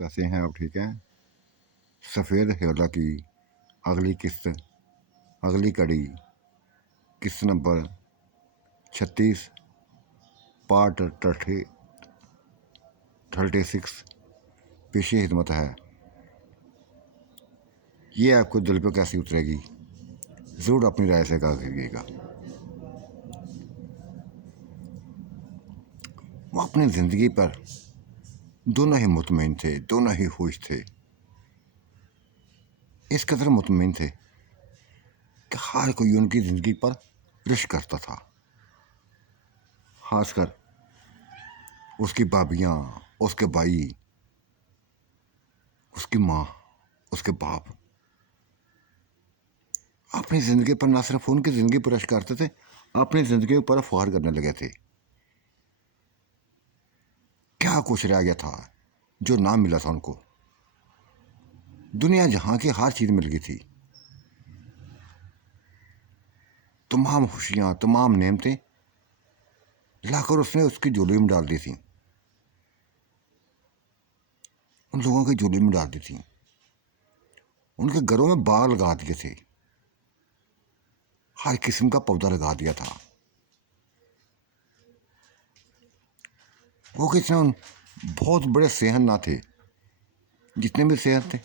कैसे हैं आप? ठीक हैं? सफ़ेद हौला की अगली किस्त, अगली कड़ी, किस्त नंबर 36, पार्ट 36 पेशी खिदमत है। ये आपको दिल पे कैसी उतरेगी, ज़रूर अपनी राय से कहा कीजिएगा। वो अपनी ज़िंदगी पर दोनों ही मुतमईन थे, दोनों ही खुश थे। इस कदर मुतमईन थे कि हर कोई उनकी ज़िंदगी पर रिश करता था, खासकर उसकी भाभियाँ, उसके भाई, उसकी माँ, उसके बाप। अपनी ज़िंदगी पर ना सिर्फ उनकी ज़िंदगी पर रिश करते थे, अपनी ज़िंदगी पर फ़ख्र करने लगे थे। क्या कुछ रह गया था जो ना मिला था उनको। दुनिया जहाँ की हर चीज़ मिल गई थी, तमाम खुशियाँ, तमाम नेमतें लाकर उसने उसकी झोली में डाल दी थी, उन लोगों की झोली में डाल दी थी। उनके घरों में बाग लगा दिए थे, हर किस्म का पौधा लगा दिया था। वो कितने बहुत बड़े सेहन ना थे, जितने भी सेहन थे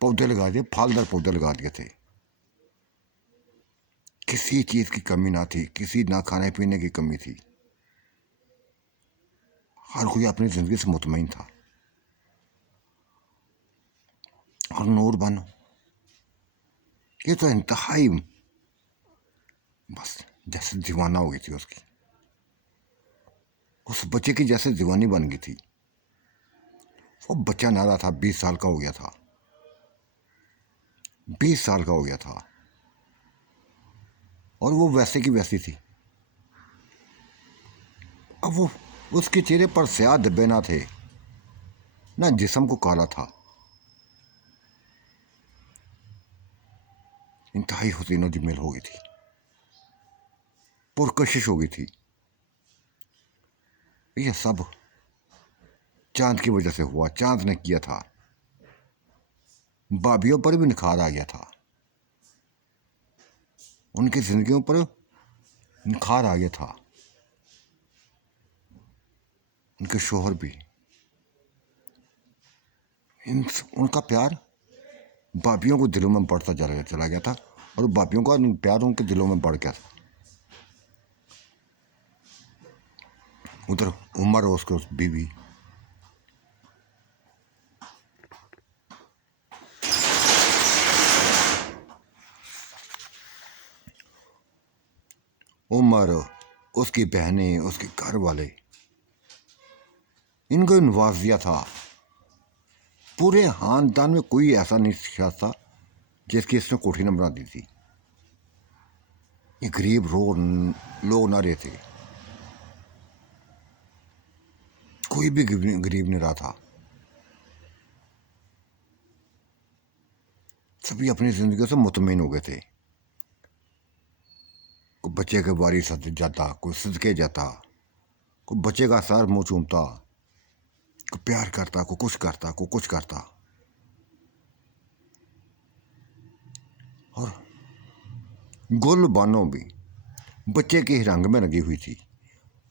पौधे लगा दिए, फलदार पौधे लगा दिए थे। किसी चीज़ की कमी ना थी, किसी ना खाने पीने की कमी थी। हर कोई अपनी ज़िंदगी से मुतमईन था। और नूर बानो, ये तो इंतहाई बस जैसे दीवाना हो गई थी उसकी, उस बच्चे की जैसे दीवानी बन गई थी। वो बच्चा नारा था, 20 साल का हो गया था, 20 साल का हो गया था, और वो वैसे की वैसी थी। अब वो उसके चेहरे पर स्याह धब्बे ना थे, ना जिस्म को काला था। इंतहाई हुसैन जमील हो गई थी, पुरकशिश हो गई थी। ये सब चांद की वजह से हुआ, चांद ने किया था। भाभीियों पर भी निखार आ गया था, उनकी जिंदगियों पर निखार आ गया था। उनके शोहर भी, उनका प्यार भाभीियों को दिलों में बढ़ता चला गया था, और भाभीियों का प्यार उनके दिलों में बढ़ गया था। उधर उमर और उसके बीवी, उमर, उसकी बहनें, उसके घर वाले, इनको नवाज दिया था। पूरे खानदान में कोई ऐसा नहीं शख्स था जिसकी इसने कोठी न बना दी थी। ये गरीब लोग ना रहे थे, कोई भी गरीब नहीं रहा था। सभी अपनी जिंदगी से मुतमईन हो गए थे। कोई बच्चे के बारी सद जाता, कोई सदके जाता, कोई बच्चे का सर मुंह चूमता, कोई प्यार करता, कोई कुछ करता, कोई कुछ करता। और गुल बानो भी बच्चे के ही रंग में लगी हुई थी।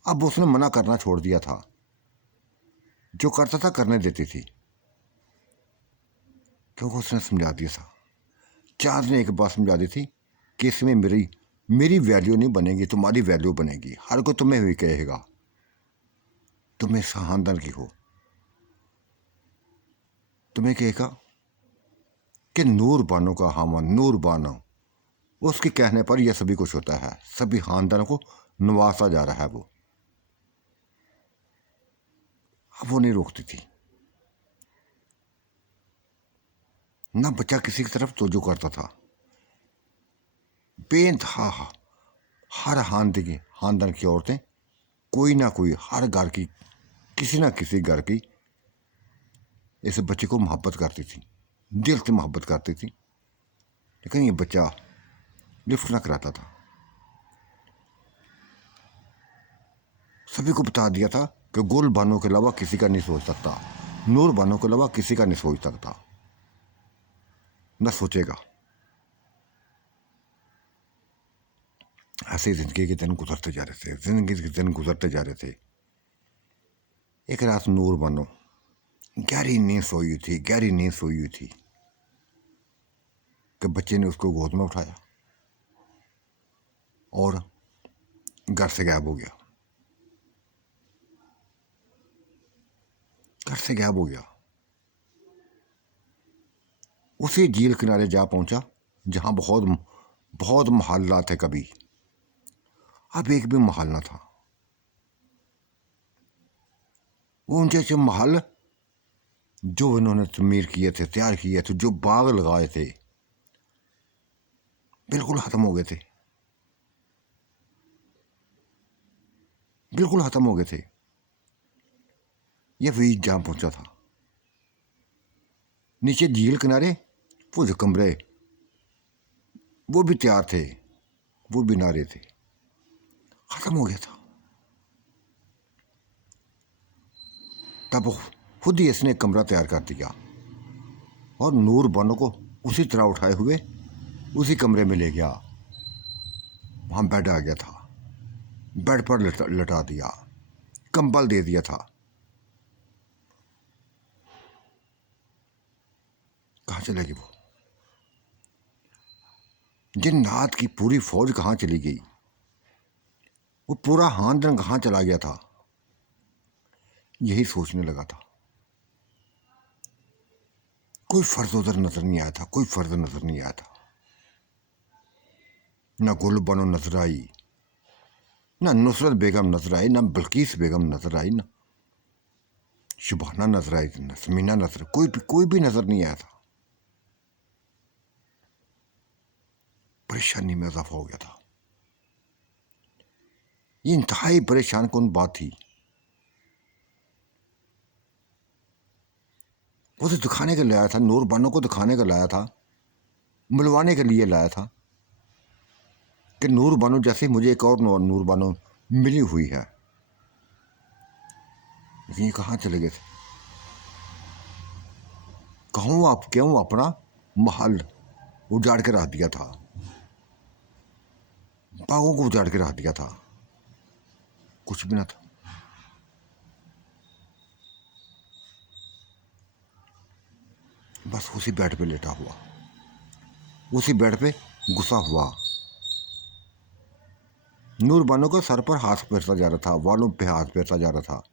अब उसने मना करना छोड़ दिया था, जो करता था करने देती थी, क्योंकि उसने समझा दिया था। चांद ने एक बात समझा दी थी कि इसमें मेरी वैल्यू नहीं बनेगी, तुम्हारी वैल्यू बनेगी। हर कोई तुम्हें हुई कहेगा, तुम्हें खानदान की हो, तुम्हें कहेगा कि नूर बानो का हामन, नूर बानो, उसके कहने पर यह सभी कुछ होता है। सभी खानदानों को नवाजा जा रहा है वो। अब वो नहीं रोकती थी, ना बच्चा किसी की तरफ तोजो करता था। बेइंतहा हर खानदान की औरतें, कोई ना कोई, हर घर की किसी ना किसी घर की इस बच्चे को मोहब्बत करती थी, दिल से मोहब्बत करती थी। लेकिन ये बच्चा लिफ्ट ना कराता था। सभी को बता दिया था कि गुल बानो के अलावा किसी का नहीं सोच सकता, नूर बानो के अलावा किसी का नहीं सोच सकता, न सोचेगा। ऐसे जिंदगी के दिन गुजरते जा रहे थे, जिंदगी के दिन गुजरते जा रहे थे। एक रात नूर बानो गहरी नींद सोई हुई थी, गहरी नींद सोई हुई थी कि बच्चे ने उसको गोद में उठाया और घर से गायब हो गया, घर से गायब हो गया। उसी झील किनारे जा पहुंचा जहां बहुत बहुत महल्ला थे कभी, अब एक भी महल ना था। वो ऊंचे ऊंचे महल जो उन्होंने तमीर किए थे, तैयार किए थे, जो बाग लगाए थे, बिल्कुल खत्म हो गए थे, बिल्कुल खत्म हो गए थे। ये वही जहां पहुंचा था। नीचे झील किनारे वो जो कमरे वो भी तैयार थे, वो भी नारे थे, खत्म हो गया था। तब खुद ही इसने कमरा तैयार कर दिया और नूर बानो को उसी तरह उठाए हुए उसी कमरे में ले गया। वहां बेड आ गया था, बेड पर लटा दिया, कंबल दे दिया था। कहां चलेगी वो? जिन्नात की पूरी फौज कहां चली गई? वो पूरा खानदान कहां चला गया था? यही सोचने लगा था। कोई फर्ज उधर नजर नहीं आया था, कोई फर्ज नजर नहीं आया था। ना गुल बानो नजर आई, ना नुसरत बेगम नजर आई, ना बल्कीस बेगम नजर आई, ना शुभाना नजर आई, ना समीना नजर, कोई भी नजर नहीं आया था। परेशानी में इजाफा हो गया था। ये इंतहाई परेशान कौन बात थी। वो तो दिखाने के लाया था, नूर बानो को दिखाने का लाया था, मिलवाने के लिए लाया था कि नूर बानो जैसे मुझे एक और नूर बानो मिली हुई है। लेकिन ये कहाँ चले गए थे? क्यों अपना महल उजाड़ के रख दिया था, बागों को उजाड़ के रख दिया था, कुछ भी ना था। बस उसी बेड पे लेटा हुआ, उसी बेड पे गुस्सा हुआ। नूर बानो का सर पर हाथ फेरता जा रहा था, वालों पे हाथ फेरता जा रहा था।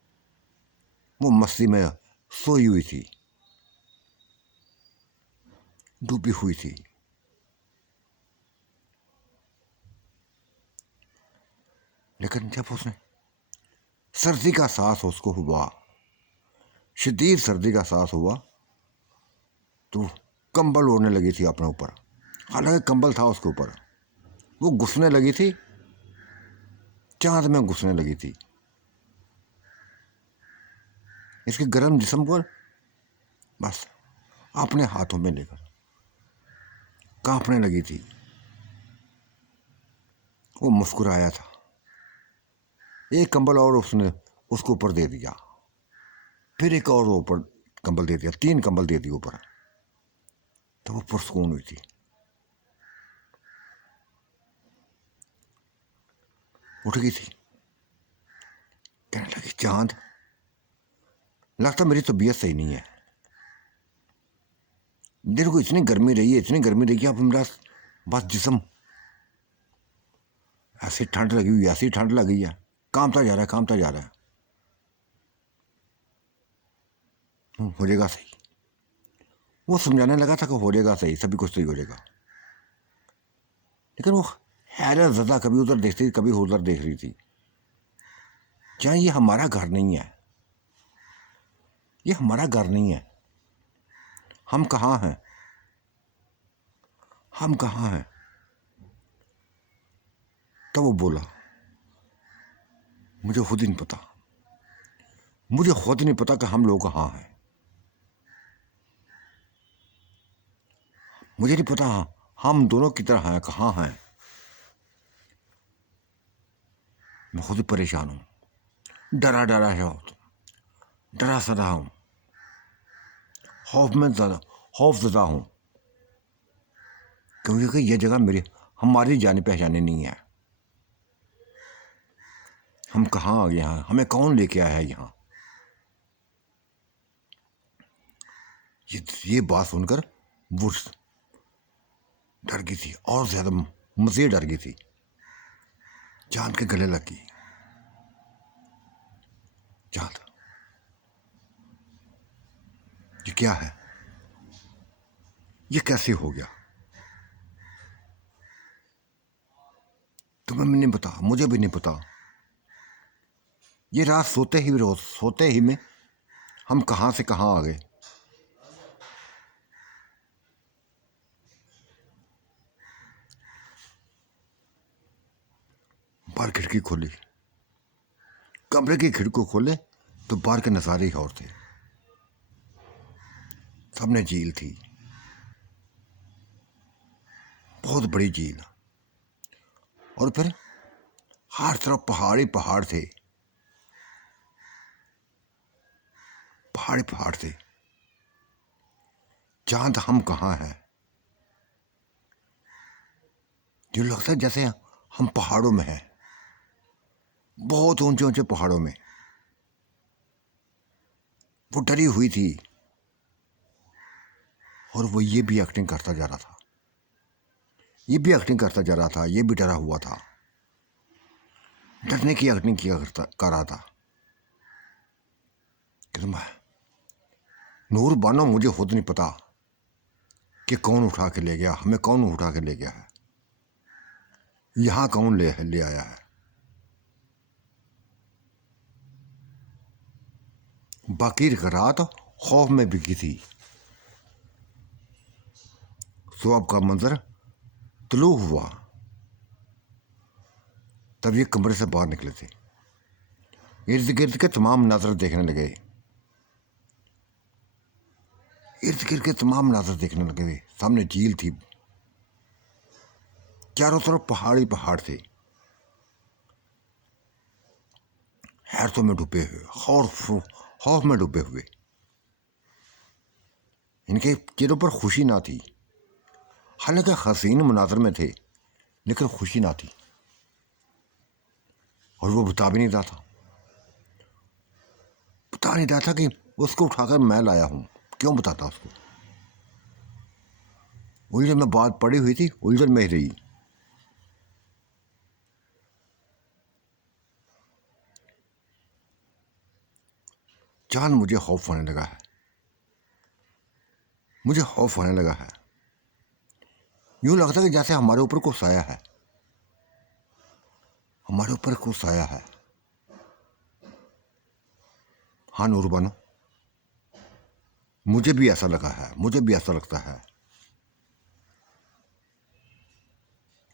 वो मस्ती में सोई हुई थी, डूबी हुई थी। लेकिन जब उसने सर्दी का एहसास उसको हुआ, शदीद सर्दी का एहसास हुआ, तो कंबल ओढ़ने लगी थी अपने ऊपर। हालांकि कंबल था उसके ऊपर, वो घुसने लगी थी, चांद में घुसने लगी थी। इसके गर्म जिस्म पर बस अपने हाथों में लेकर कांपने लगी थी। वो मुस्कुराया था। एक कंबल और उसने उसको ऊपर दे दिया, फिर एक और ऊपर कंबल दे दिया, 3 कंबल दे दिए ऊपर। तो वो पुरस्कून हुई थी। उठ गई थी, कहने लगी चांद, लगता मेरी तबीयत सही नहीं है। देर को इतनी गर्मी रही है, इतनी गर्मी रही है, अब मेरा बस जिस्म ऐसी ठंड लगी हुई, ऐसी ठंड लगी है, कांपता जा रहा है, कांपता जा रहा है। हो जाएगा सही। वो समझाने लगा था कि हो जाएगा सही, सभी कुछ सही हो जाएगा। लेकिन वो हैरत ज़्यादा कभी उधर देखती थी, कभी उधर देख रही थी। क्या ये हमारा घर नहीं है? ये हमारा घर नहीं है। हम कहाँ हैं? हम कहाँ हैं? तब वो बोला, मुझे खुद ही नहीं पता, मुझे खुद नहीं पता कि हम लोग कहाँ हैं। मुझे नहीं पता हम दोनों की तरह हैं, कहाँ हैं। मैं खुद ही परेशान हूँ, डरा डरा है। डरा सदा हूँ, खौफ ज़दा हूँ, क्योंकि यह जगह मेरी हमारी जानी पहचानी नहीं है। हम कहाँ आ गए यहाँ, हमें कौन लेके आया है यहाँ। ये बात सुनकर वो डर गई थी, और ज़्यादा मज़े डर गई थी। चांद के गले लगी। चांद, ये क्या है, ये कैसे हो गया? तुम्हें भी नहीं पता, मुझे भी नहीं पता। ये रात सोते ही में हम कहाँ से कहाँ आ गए। बाहर खिड़की खोली, कमरे की खिड़की को खोले तो बाहर के नज़ारे ही और थे। सामने झील थी, बहुत बड़ी झील, और फिर हर तरफ पहाड़ी पहाड़ थे, पहाड़ी पहाड़ थे। चांद, हम कहाँ हैं? जो लगता है जैसे हम पहाड़ों में हैं, बहुत ऊंचे ऊंचे पहाड़ों में। वो डरी हुई थी, और वो ये भी एक्टिंग करता जा रहा था, ये भी एक्टिंग करता जा रहा था, ये भी डरा हुआ था, डरने की एक्टिंग कर रहा था कि तुम नूर बानो, मुझे खुद नहीं पता कि कौन उठा के ले गया, हमें कौन उठा के ले गया है, यहाँ कौन ले आया है। बाकी रात खौफ में बिकी थी। सुबह का मंजर तुलू हुआ, तब ये कमरे से बाहर निकले थे। इर्द गिर्द के तमाम नाज़र देखने लगे, इर्द गिर्द के तमाम नाज़र देखने लगे। सामने झील थी, चारों तरफ पहाड़ी पहाड़ थे। हैरतों में डूबे हुए, खौफ में डूबे हुए। इनके चेहरों पर खुशी ना थी, हालांकि हसीन मुनाजर में थे, लेकिन खुशी ना थी। और वो बता भी नहीं रहा था, बता नहीं रहा था कि उसको उठाकर मैं लाया हूँ। क्यों बताता उसको? उलझन में बात पड़ी हुई थी, उलझन में ही रही। चांद, मुझे खौफ होने लगा है, मुझे खौफ होने लगा है। यूं लगता है कि जैसे हमारे ऊपर कुछ साया है, हमारे ऊपर कुछ साया है। हाँ नूरबानो, मुझे भी ऐसा लगा है, मुझे भी ऐसा लगता है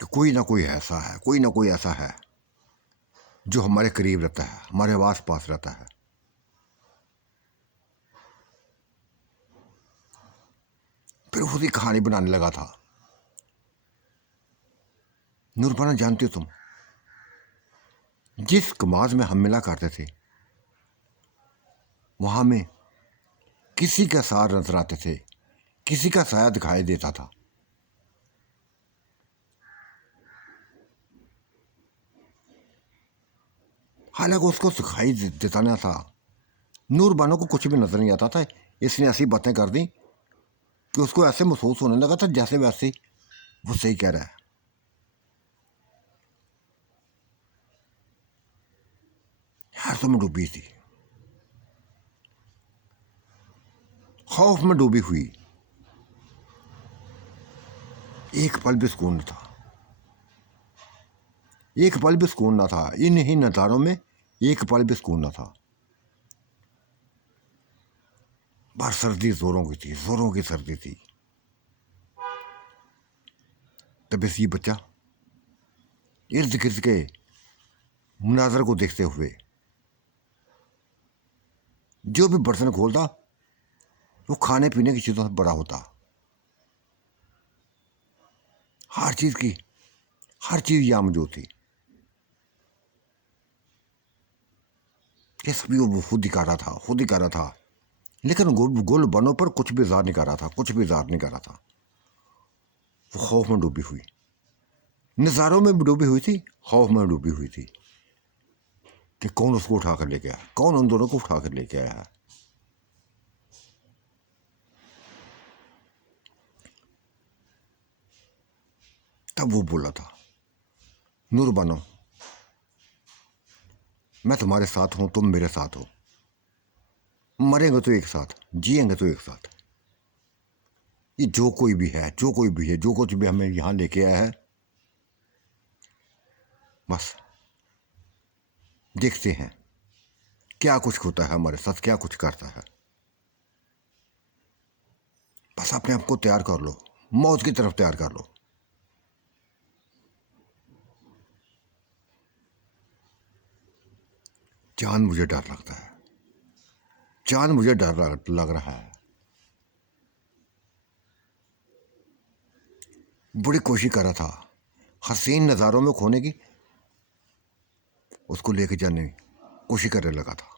कि कोई ना कोई ऐसा है, कोई ना कोई ऐसा है जो हमारे करीब रहता है, हमारे आस पास रहता है। फिर उसकी कहानी बनाने लगा था। नूरबानो, जानते हो तुम, जिस कमाज में हम मिला करते थे, वहां में किसी का सार नजर आते थे, किसी का साया दिखाई देता था। हालांकि उसको दिखाई देता ना था, नूरबानो को कुछ भी नजर नहीं आता था। इसने ऐसी बातें कर दी कि उसको ऐसे महसूस होने लगा था जैसे वैसे वो सही कह रहा है। हैरतों में डूबी थी, खौफ में डूबी हुई। एक पल भी सुकून न था, एक पल भी सुकून न था। इन ही नज़ारों में एक पल भी सुकून न था। बाहर सर्दी जोरों की थी, जोरों की सर्दी थी। तब ये बच्चा इर्द गिर्द के मुनाजर को देखते हुए जो भी बर्तन खोलता, वो खाने पीने की चीज़ों से बड़ा होता। हर चीज़ यहाँ मौजूद थी। ये सभी वो खुद ही कर रहा था, खुद ही कर रहा था। लेकिन गुल बनों पर कुछ भी ज़ार नहीं कर रहा था, कुछ भी ज़ार नहीं कर रहा था। वो खौफ में डूबी हुई, नज़ारों में भी डूबी हुई थी, खौफ में डूबी हुई थी कि कौन उसको उठा कर लेके आया, कौन उन दोनों को उठा कर लेके आया है। तब वो बोला था, नूर बनो, मैं तुम्हारे साथ हूं, तुम मेरे साथ हो, मरेंगे तो एक साथ, जिएंगे तो एक साथ। ये जो कोई भी है, जो कोई भी है, जो कुछ भी हमें यहां लेके आया है, बस देखते हैं क्या कुछ होता है हमारे साथ, क्या कुछ करता है। बस अपने आप को तैयार कर लो, मौत की तरफ तैयार कर लो। चांद मुझे डर लगता है, चांद मुझे डर लग रहा है। बड़ी कोशिश कर रहा था हसीन नज़ारों में खोने की, उसको लेके जाने की कोशिश करने लगा था।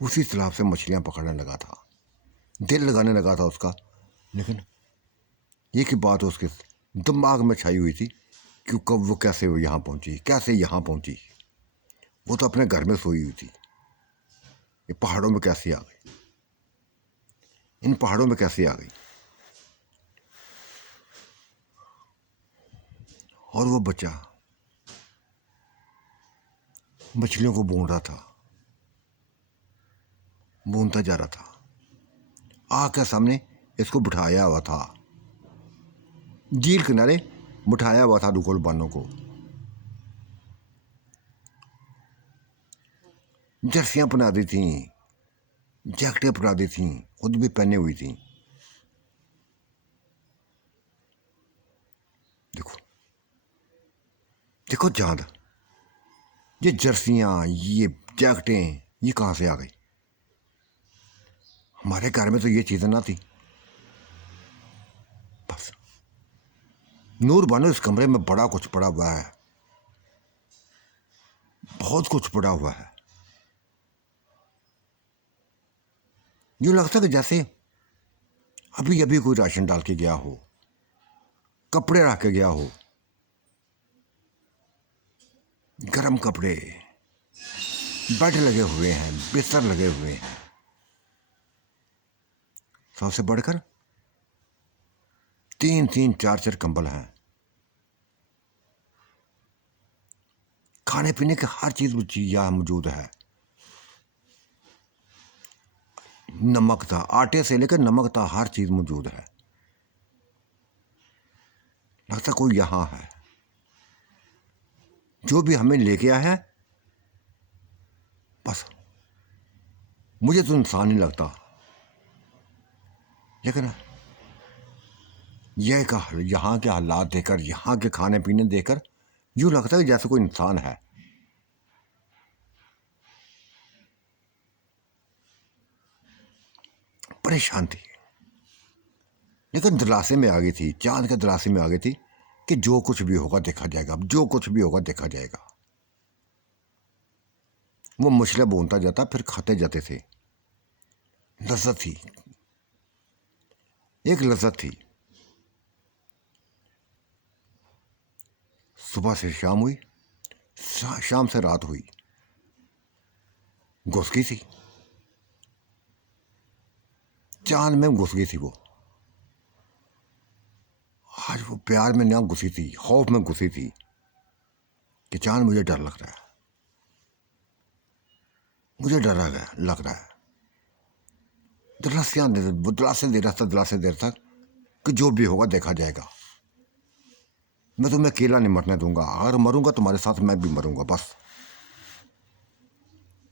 उसी तालाब से मछलियां पकड़ने लगा था, दिल लगाने लगा था उसका। लेकिन एक ही बात उसके दिमाग में छाई हुई थी कि कब वो कैसे वो यहाँ पहुंची, कैसे यहाँ पहुंची। वो तो अपने घर में सोई हुई थी, ये पहाड़ों में कैसे आ गई, इन पहाड़ों में कैसे आ गई। और वो बच्चा मछलियों को भून रहा था, भूनता जा रहा था। आग के सामने इसको बिठाया हुआ था, झील किनारे बिठाया हुआ था रुकोल बानों को। जर्सियां पहना दी थी, जैकेटें पहना दी थी, खुद भी पहने हुई थी। देखो देखो चांद, ये जर्सियां, ये जैकेटें, ये कहाँ से आ गई। हमारे घर में तो ये चीज़ें ना थी। बस नूर बानो, इस कमरे में बड़ा कुछ पड़ा हुआ है, बहुत कुछ पड़ा हुआ है। यूं लगता है कि जैसे अभी अभी कोई राशन डाल के गया हो, कपड़े रख के गया हो, गर्म कपड़े, बेड लगे हुए हैं, बिस्तर लगे हुए हैं। सबसे बढ़कर 3-3 4-4 कंबल हैं। खाने पीने की हर चीज यहाँ मौजूद है। नमक था, आटे से लेकर नमक था, हर चीज मौजूद है। लगता कोई यहां है, जो भी हमें लेके आया है। बस मुझे तो इंसान नहीं लगता, लेकिन यह का यहाँ के हालात देखकर, यहाँ के खाने पीने देखकर यूं लगता है कि जैसे कोई इंसान है। परेशान थी, लेकिन दिलासे में आ गई थी, चांद के दिलासे में आ गई थी कि जो कुछ भी होगा देखा जाएगा, अब जो कुछ भी होगा देखा जाएगा। वो मछलियां भूनता जाता, फिर खाते जाते थे। लज्जत थी, एक लज्जत थी। सुबह से शाम हुई, शाम से रात हुई, घुस गई थी, चांद में घुस गई थी वो। आज वो प्यार में ना घुसी थी, खौफ में घुसी थी कि चांद मुझे डर लग रहा है, मुझे डर लग रहा है। दिलासे दे रहा था, दिलासे देर तक कि जो भी होगा देखा जाएगा। मैं तुम्हें अकेला नहीं मरने दूंगा, अगर मरूंगा तुम्हारे साथ मैं भी मरूंगा। बस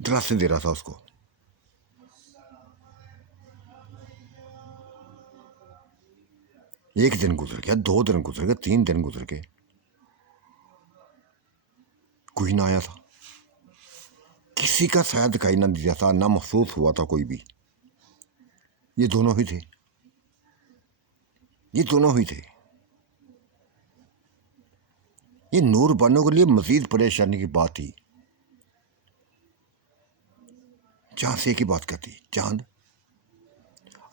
दिलासे दे रहा था उसको। एक दिन गुजर गया, 2 दिन गुजर गए, 3 दिन गुजर गए, कोई ना आया था, किसी का साया दिखाई ना दिया था, ना महसूस हुआ था कोई भी। ये दोनों ही थे, ये दोनों ही थे। ये नूर बानो के लिए मजीद परेशानी की बात थी चांद से एक ही बात करती, चांद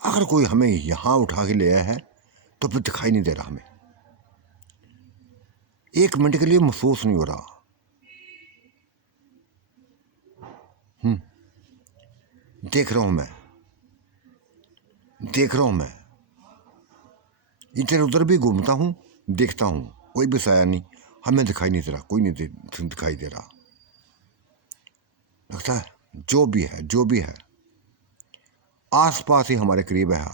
अगर कोई हमें यहाँ उठा के ले आया है तो फिर दिखाई नहीं दे रहा, हमें एक मिनट के लिए महसूस नहीं हो रहा। देख रहा हूं मैं, देख रहा हूं मैं, इधर उधर भी घूमता हूं, देखता हूं, कोई भी साया नहीं, हमें दिखाई नहीं दे रहा, कोई नहीं दिखाई दे रहा। लगता है जो भी है, जो भी है आस पास ही हमारे करीब है,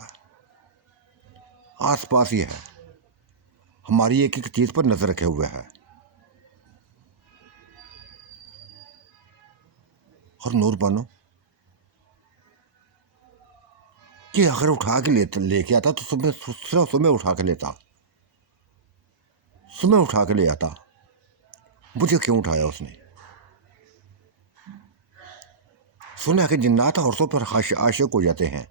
आस पास ही है, हमारी एक एक चीज पर नजर रखे हुए है। और नूर बानो कि अगर उठा के लेके आता तो सुबह उठा के लेता, सुबह उठा के ले आता। मुझे क्यों उठाया उसने? सुना कि जिन्नात औरतों पर आशिक हो जाते हैं,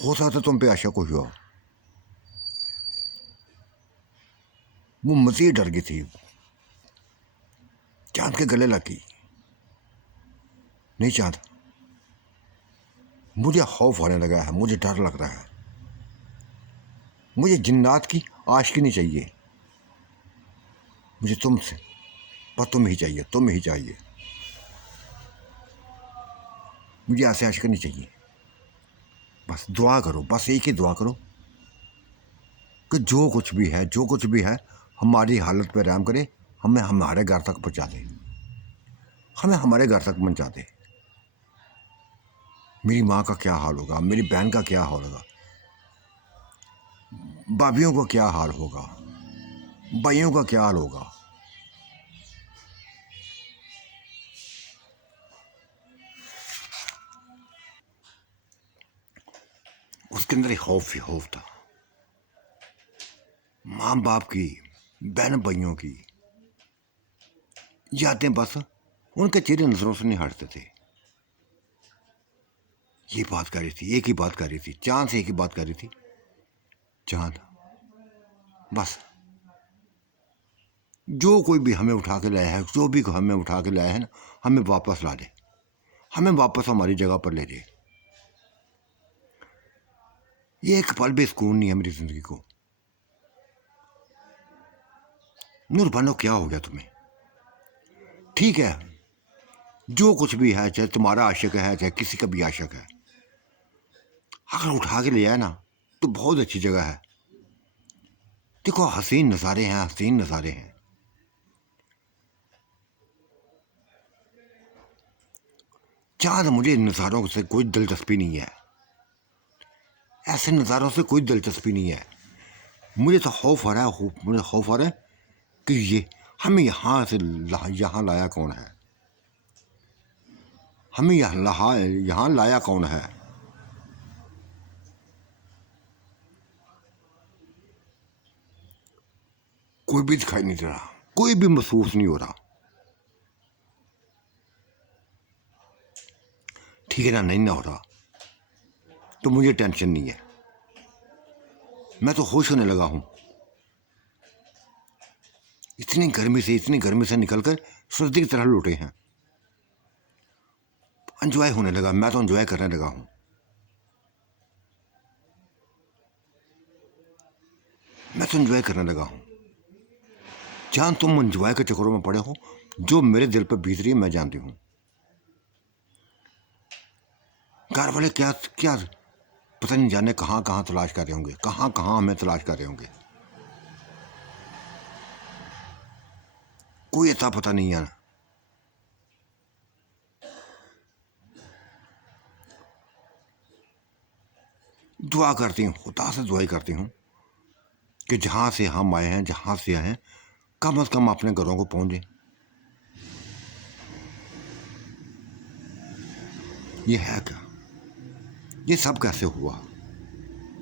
हो सकता तुम पे आशिक हुई हो। वो मजीद डर गई थी, चांद के गले लगी। नहीं चांद, मुझे खौफ होने लगा है, मुझे डर लग रहा है, मुझे जिन्नात की आशिकी नहीं चाहिए, मुझे तुमसे पर तुम ही चाहिए, तुम ही चाहिए, मुझे ऐसे आशिक नहीं चाहिए। बस दुआ करो, बस एक ही दुआ करो कि जो कुछ भी है, जो कुछ भी है हमारी हालत पे रहम करे, हमें हमारे घर तक पहुंचा दे, हमें हमारे घर तक पहुंचा दे। मेरी माँ का क्या हाल होगा, मेरी बहन का क्या हाल होगा, भाभीयों का क्या हाल होगा, भाइयों का क्या हाल होगा। उसके अंदर एक खौफ ही खौफ था, माँ बाप की, बहन भाइयों की यादें बस उनके चेहरे नजरों से नहीं हटते थे। ये बात कर रही थी, एक ही बात कर रही थी, चांद से एक ही बात कर रही थी, चांद बस जो कोई भी हमें उठा के लाया है, जो भी हमें उठा के लाया है ना, हमें वापस ला दे, हमें वापस हमारी जगह पर ले जाए। ये एक पल भी सुकून नहीं है मेरी जिंदगी को। नूर बानो क्या हो गया तुम्हें? ठीक है, जो कुछ भी है, चाहे तुम्हारा आशिक है, चाहे किसी का भी आशिक है, अगर उठा के ले आया ना तो बहुत अच्छी जगह है। देखो हसीन नज़ारे हैं, हसीन नज़ारे हैं। चांद मुझे इन नज़ारों से कोई दिलचस्पी नहीं है, ऐसे नज़ारों से कोई दिलचस्पी नहीं है। मुझे तो खौफ आ रहा है, मुझे खौफ आ रहा है कि ये हमें यहाँ से यहाँ लाया कौन है, हमें यहाँ लाया कौन है। कोई भी दिखाई नहीं दे रहा, कोई भी महसूस नहीं हो रहा। ठीक है ना, नहीं ना हो रहा तो मुझे टेंशन नहीं है, मैं तो खुश होने लगा हूं। इतनी गर्मी से निकलकर सर्दी की तरह लौटे हैं, एंजॉय होने लगा, मैं तो एंजॉय करने लगा हूं। मैं तो एंजॉय करने लगा हूं। जान तुम एंजॉय के चक्करों में पड़े हो, जो मेरे दिल पर बीत रही है मैं जानती हूं। घर वाले क्या क्या पता नहीं जाने कहां कहां तलाश कर रहे होंगे, कहां कहां हमें तलाश कर रहे होंगे, कोई ऐसा पता नहीं है। दुआ करती हूँ, खुदा से दुआई करती हूँ कि जहाँ से हम आए हैं, जहाँ से आए हैं, कम से कम अपने घरों को पहुँचे। ये है क्या, ये सब कैसे हुआ?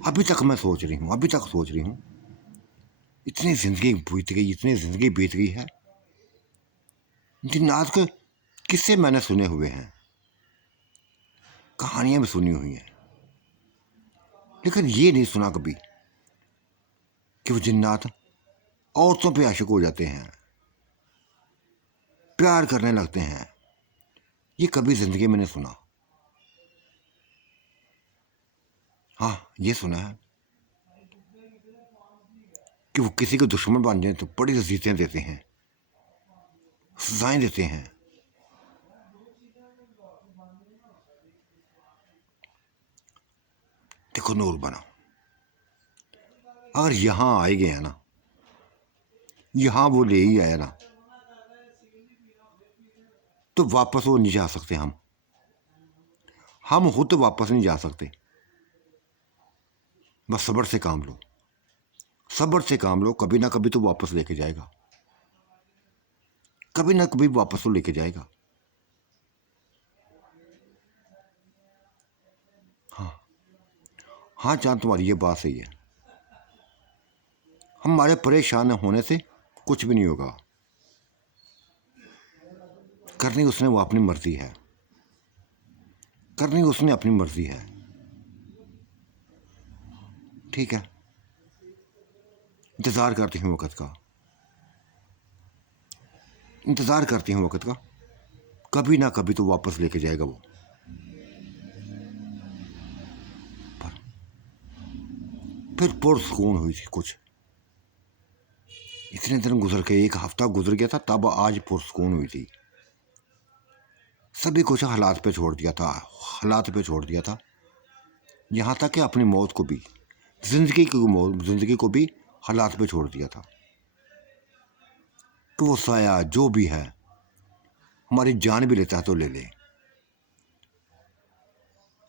अभी तक मैं सोच रही हूँ, अभी तक सोच रही हूँ। इतनी ज़िंदगी बीत गई, इतनी ज़िंदगी बीत गई है, जिन्नात के किस्से मैंने सुने हुए हैं, कहानियाँ भी सुनी हुई हैं, लेकिन ये नहीं सुना कभी कि वो जिन्नात औरतों पे आशिक हो जाते हैं, प्यार करने लगते हैं, ये कभी जिंदगी में नहीं सुना। हाँ, ये सुना है कि वो किसी को दुश्मन बन जाए तो बड़ी अजीतें देते हैं, सजाएं देते हैं। देखो नूर बना, अगर यहां आए गए हैं ना, यहां वो ले ही आया ना, तो वापस वो नहीं जा सकते। हम खुद तो वापस नहीं जा सकते। बस सब्र से काम लो, सब्र से काम लो, कभी ना कभी तो वापस लेके जाएगा, कभी ना कभी वापस तो लेके जाएगा। हाँ चांद, तुम्हारी ये बात सही है। हमारे परेशान होने से कुछ भी नहीं होगा। करनी उसने वो अपनी मर्जी है, करनी उसने अपनी मर्जी है। ठीक है, इंतज़ार करती हूँ वक़्त का, इंतज़ार करती हूँ वक़्त का। कभी ना कभी तो वापस लेके जाएगा वो। पर फिर पुरसकून हुई थी कुछ। इतने दिन गुजर के, एक हफ्ता गुजर गया था, तब आज पुरसकून हुई थी। सभी कुछ हालात पे छोड़ दिया था, हालात पे छोड़ दिया था। यहाँ तक कि अपनी मौत को भी, जिंदगी को भी हालात पे छोड़ दिया था कि वो साया जो भी है हमारी जान भी लेता है तो ले ले।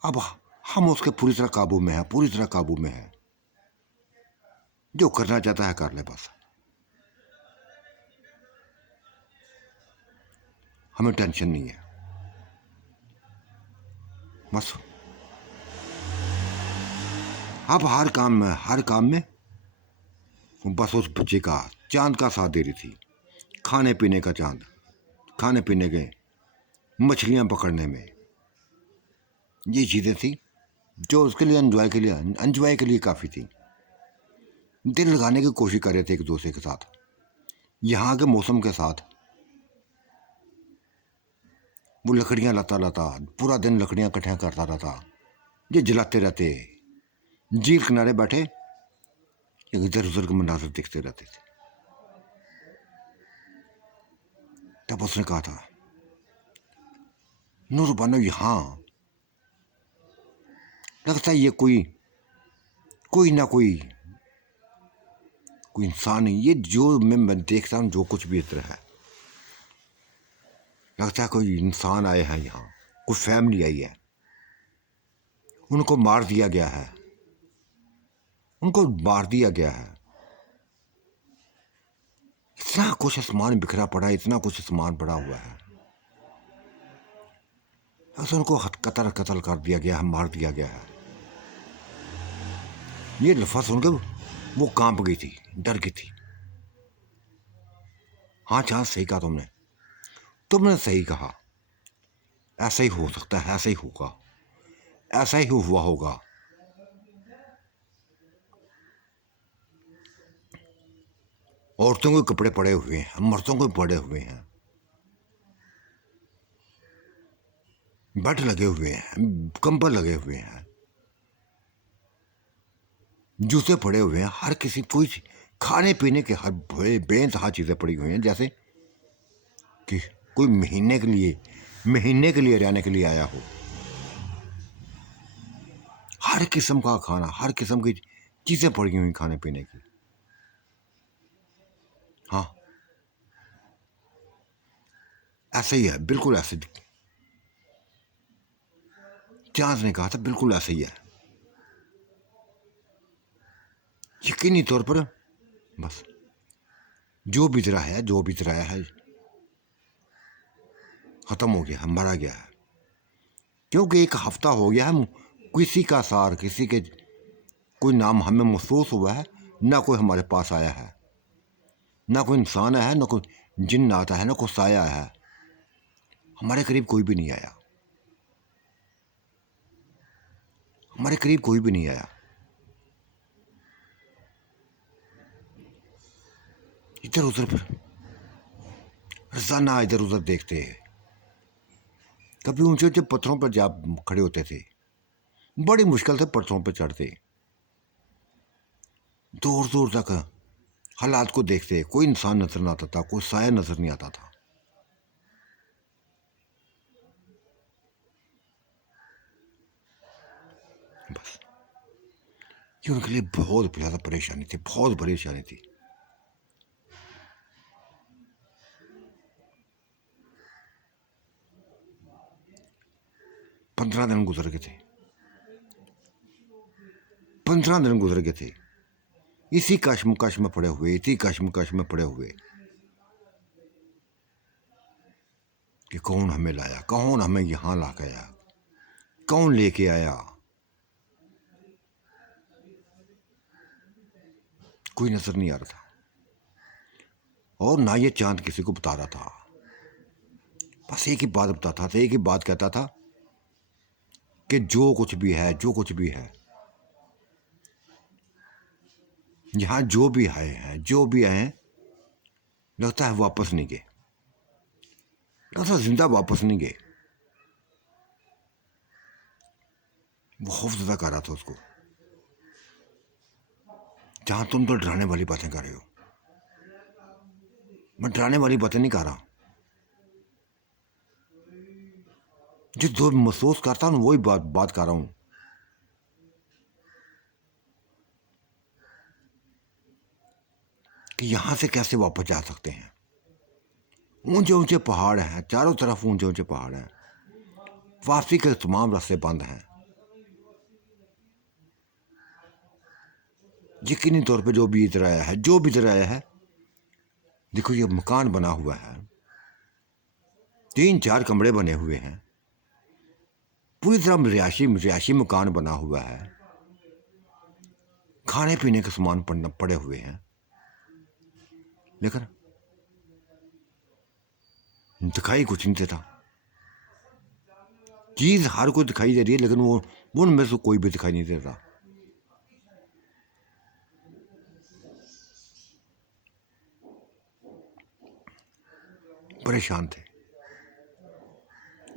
अब हम उसके पूरी तरह काबू में हैं, पूरी तरह काबू में है। जो करना चाहता है कर ले, बस हमें टेंशन नहीं है। बस अब हर काम में बस उस बच्चे का, चांद का साथ दे रही थी। खाने पीने का चांद, खाने पीने के, मछलियां पकड़ने में, ये चीज़ें थी जो उसके लिए एंजॉय के लिए काफ़ी थी। दिल लगाने की कोशिश कर रहे थे एक दूसरे के साथ, यहाँ के मौसम के साथ। वो लकड़ियाँ लाता लाता पूरा दिन लकड़ियाँ इकट्ठा करता रहता, ये जलाते रहते, झील किनारे बैठे इधर उधर के मनाजर देखते रहते थे। तब उसने कहा था, नूर बानो, यहाँ लगता है ये कोई कोई ना कोई इंसान है। ये जो मैं देखता हूँ, जो कुछ भी इधर है, लगता है कोई इंसान आए हैं यहाँ, कोई फैमिली आई है, उनको मार दिया गया है, उनको मार दिया गया है। इतना कुछ आसमान बिखरा पड़ा है, इतना कुछ आसमान पड़ा हुआ है, बस उनको कतल कतल कर दिया गया है, मार दिया गया है। ये लफ्ज़ सुनकर वो कांप गई थी, डर गई थी। हाँ चांद, सही कहा तुमने, तुमने सही कहा। ऐसा ही हो सकता है, ऐसा ही होगा, ऐसा ही हुआ होगा। औरतों के कपड़े पड़े हुए हैं, मर्दों के पड़े हुए हैं, बेड लगे हुए हैं, कंबल लगे हुए हैं, जूते पड़े हुए हैं, हर किसी कोई खाने पीने के हर बेइंतहा चीज़ें पड़ी हुई हैं, जैसे कि कोई महीने के लिए रहने के लिए आया हो। हर किस्म का खाना, हर किस्म की चीज़ें पड़ी हुई खाने पीने की। हाँ, ऐसा ही है, बिल्कुल ऐसे। चांद ने कहा था बिल्कुल ऐसा ही है। यकीनी तौर पर बस जो बिजरा है, जो बिजराया है, ख़त्म हो गया है, मरा गया है। क्योंकि एक हफ्ता हो गया है, किसी का सार, किसी के कोई नाम हमें महसूस हुआ है, ना कोई हमारे पास आया है, ना कोई इंसान आया है, ना कोई जिन्न आता है, ना कोई साया आया है। हमारे करीब कोई भी नहीं आया, हमारे करीब कोई भी नहीं आया। इधर उधर रोजाना इधर उधर देखते हैं, कभी ऊंचे ऊंचे पत्थरों पर जा खड़े होते थे, बड़ी मुश्किल से पत्थरों पर चढ़ते, दूर दूर तक हालात को देखते, कोई इंसान नजर नहीं आता था, कोई साया नजर नहीं आता था। बस ये उनके लिए बहुत ज़्यादा परेशानी थी, बहुत परेशानी थी। पंद्रह दिन गुजर गए थे, 15 दिन गुजर गए थे इसी कश्मकश में पड़े हुए, इसी कश्मकश में पड़े हुए कि कौन हमें लाया, कौन हमें यहाँ ला गया, कौन लेके आया। कोई नजर नहीं आ रहा था, और ना ये चांद किसी को बता रहा था। बस एक ही बात बताता था, एक ही बात कहता था कि जो कुछ भी है, जो कुछ भी है, यहाँ जो भी आए हैं, जो भी आए हैं, लगता है वापस नहीं गए, लगता है जिंदा वापस नहीं गए। वो खौफ ज़्यादा कर रहा था उसको। जहाँ तुम तो डराने वाली बातें कर रहे हो, मैं डराने वाली बातें नहीं कर रहा। जिस जो महसूस करता हूँ वही बात कर रहा हूँ। कि यहाँ से कैसे वापस जा सकते हैं। ऊंचे ऊंचे पहाड़ हैं, चारों तरफ ऊंचे ऊंचे पहाड़ हैं, वापसी के तमाम रास्ते बंद हैं। यकीनी तौर पे जो भी इधर आया है, जो भी इधर आया है, देखो ये मकान बना हुआ है, 3-4 कमरे बने हुए हैं, पूरी तरह रिहायशी मकान बना हुआ है, खाने पीने के सामान पड़े हुए हैं, लेकिन दिखाई कुछ नहीं देता। चीज हर कोई दिखाई दे रही है, लेकिन वो उनमें से कोई भी दिखाई नहीं देता। परेशान थे,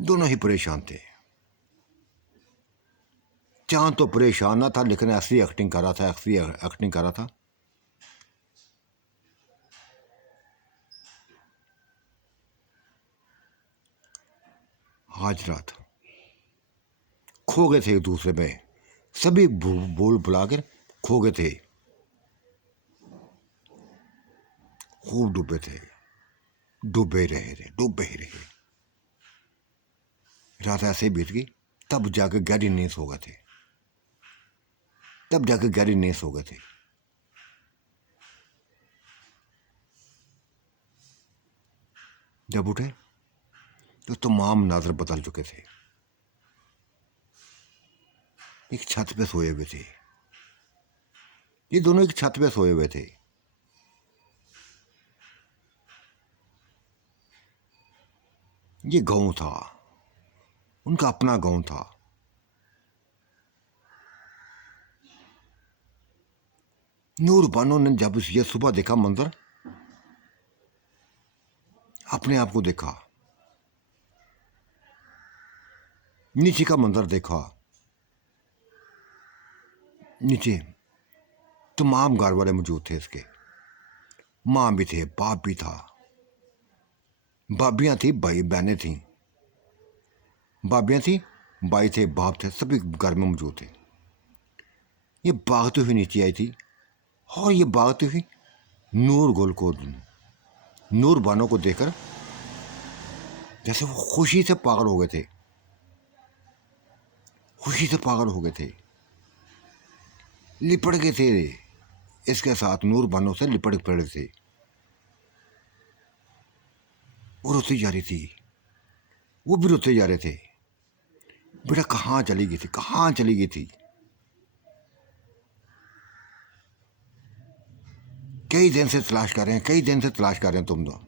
दोनों ही परेशान थे। चांद तो परेशान ना था, लेकिन ऐसी एक्टिंग कर रहा था, ऐसी एक्टिंग कर रहा था। आज रात खो गए थे एक दूसरे में, सभी बोल बुलाकर खो गए थे, खूब डूबे थे, डूबे रहे थे, डूबे ही रहे। रात ऐसे बीत गई, तब जाकर गहरी नींद सो गए थे, तब जाकर गहरी नींद सो गए थे। जब उठे तो तमाम नाजर बदल चुके थे। एक छत पे सोए हुए थे, ये दोनों एक छत पे सोए हुए थे। ये गांव था, उनका अपना गांव था। नूर बानो ने जब ये सुबह देखा मंजर, अपने आप को देखा, नीचे का मंजर देखा। नीचे तमाम घर वाले मौजूद थे इसके, माँ भी थे, बाप भी था, भाभियाँ थी, भाई बहनें थी, भाभियाँ थी, भाई थे, बाप थे, सभी घर में मौजूद थे। ये भागती हुई नीचे आई थी, और ये भागती हुई नूर गोल को, नूर बानो को देखकर जैसे वो खुशी से पागल हो गए थे, खुशी से पागल हो गए थे, लिपट गए थे इसके साथ, नूर बानो से लिपट पड़े थे। वो रोती जा रही थी, वो भी रोते जा रहे थे। बेटा कहाँ चली गई थी, कहाँ चली गई थी। कई दिन से तलाश कर रहे हैं, कई दिन से तलाश कर रहे हैं तुम तो।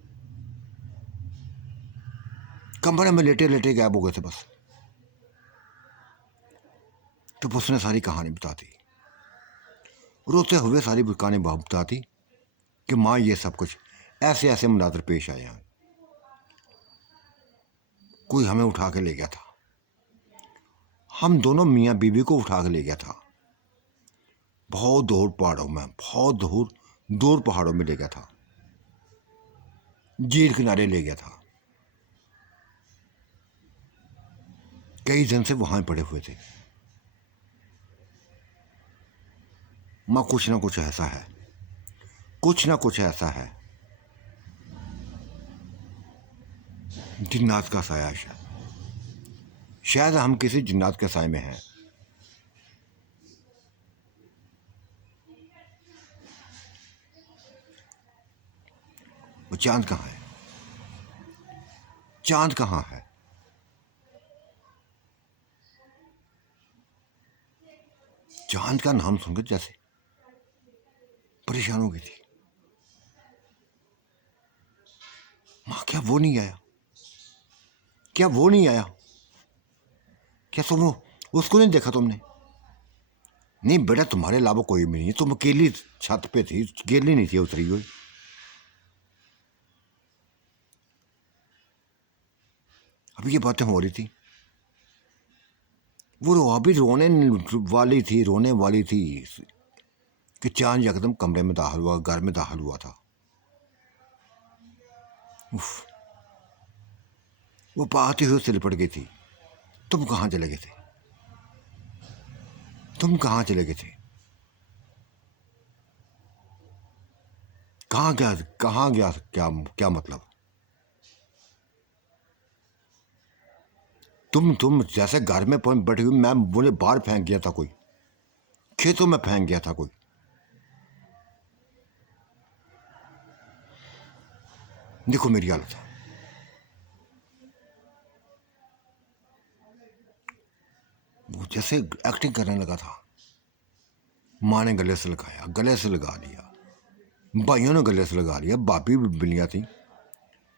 कमरे में लेटे लेटे गायब हो गए थे बस। तो उसने सारी कहानी बताती, रोते हुए सारी कहानी बताती कि माँ ये सब कुछ ऐसे ऐसे मनाजर पेश आए हैं। कोई हमें उठा के ले गया था। हम दोनों मियाँ बीवी को उठा के ले गया था। बहुत दूर पहाड़ों में, बहुत दूर दूर पहाड़ों में ले गया था। झील किनारे ले गया था। कई दिन से वहां पड़े हुए थे। माँ कुछ ना कुछ ऐसा है, कुछ ना कुछ ऐसा है। जिन्नात का साया शायद हम किसी जिन्नात के साए में हैं। वो चांद कहाँ है? चांद कहाँ है? चांद का नाम सुनकर जैसे परेशान हो गई थी। माँ क्या वो नहीं आया? क्या वो नहीं आया? क्या तुम उसको नहीं देखा तुमने? नहीं बेटा, तुम्हारे अलावा कोई भी नहीं। तुम अकेली छत पे थी, अकेली नहीं थी उतरी हुई। अब ये बातें हो रही थी। वो अभी रोने वाली थी, रोने वाली थी कि चांद एकदम कमरे में दाखिल हुआ, घर में दाखिल हुआ था। उफ, वो बात ही उससे लिपट गई थी। तुम कहाँ चले गए थे? तुम कहाँ चले गए थे? कहाँ गया? कहाँ गया? क्या क्या मतलब? तुम जैसे घर में बैठी हुई, मैं मुझे बाहर फेंक गया था कोई, खेतों में फेंक गया था कोई। देखो मेरी हालत है। वो जैसे एक्टिंग करने लगा था। माँ ने गले से लगाया, गले से लगा लिया, भाइयों ने गले से लगा लिया, बापी भी बिलियाँ थी,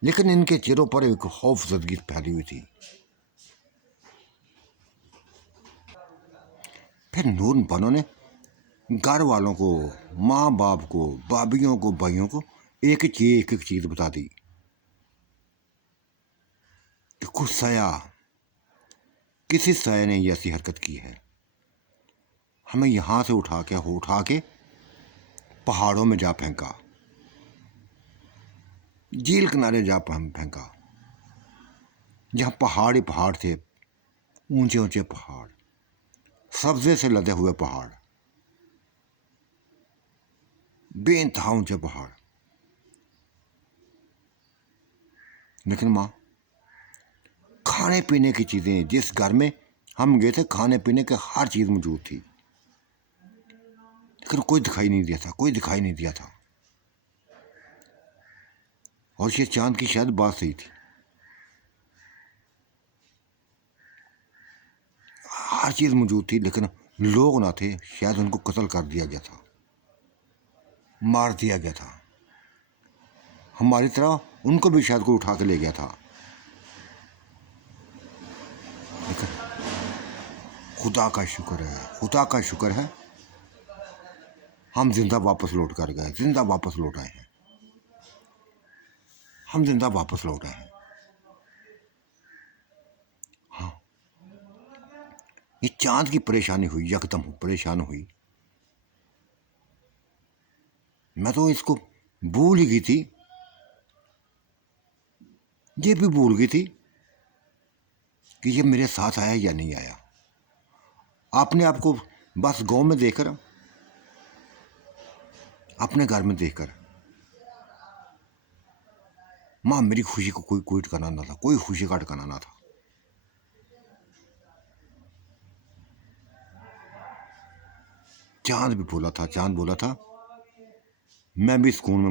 लेकिन इनके चेहरों पर एक खौफजदगी फैली हुई थी। फिर नूर बनो ने घर वालों को, माँ बाप को, भाभियों को, भाइयों को एक एक चीज बता दी कि कुछ साया, किसी साया ने ये ऐसी हरकत की है। हमें यहां से उठा के पहाड़ों में जा फेंका, झील किनारे जा फेंका, जहां पहाड़ ही पहाड़ थे, ऊंचे ऊंचे पहाड़, सब्जे से लदे हुए पहाड़, बेइंतहा ऊंचे पहाड़। लेकिन माँ, खाने पीने की चीजें, जिस घर में हम गए थे, खाने पीने की हर चीज मौजूद थी, लेकिन कोई दिखाई नहीं दिया था, कोई दिखाई नहीं दिया था। और ये चांद की शायद बात सही थी। हर चीज मौजूद थी, लेकिन लोग ना थे। शायद उनको कत्ल कर दिया गया था, मार दिया गया था। हमारी तरह उनको भी शायद कोई उठा के ले गया था। लेकिन खुदा का शुक्र है, खुदा का शुक्र है, हम जिंदा वापस लौट कर गए, जिंदा वापस लौट आए हैं। हम जिंदा वापस लौट आए हैं। हाँ, ये चांद की परेशानी हुई, यकदम परेशान हुई। मैं तो इसको भूल ही गई थी, ये भी भूल गई थी कि ये मेरे साथ आया या नहीं आया। आपने आपको बस गांव में देखकर, अपने घर में देखकर, माँ मेरी खुशी को कोई ठिकाना ना था, कोई खुशी का ठिकाना ना था। चांद भी बोला था, चांद बोला था, मैं भी सुकून में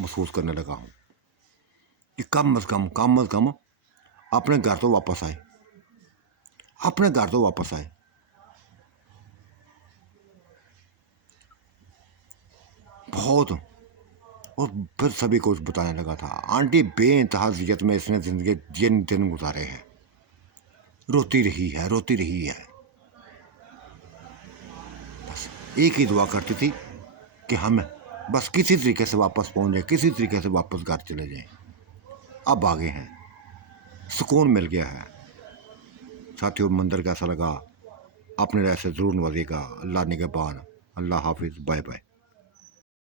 महसूस करने लगा हूं कि कम अज कम अपने घर तो वापस आए, अपने घर तो वापस आए। बहुत। और फिर सभी को बताने लगा था, आंटी बेइंतहा जियत में इसने जिंदगी दिन गुजारे हैं, रोती रही है, रोती रही है। बस एक ही दुआ करती थी कि हम बस किसी तरीके से वापस पहुंच जाए, किसी तरीके से वापस घर चले जाएं। अब आगे हैं, सुकून मिल गया है। साथियों, मंदिर कैसा लगा अपने राय से ज़रूर नवाजिएगा। अल्लाह निगहबान। अल्लाह हाफिज़। Bye bye.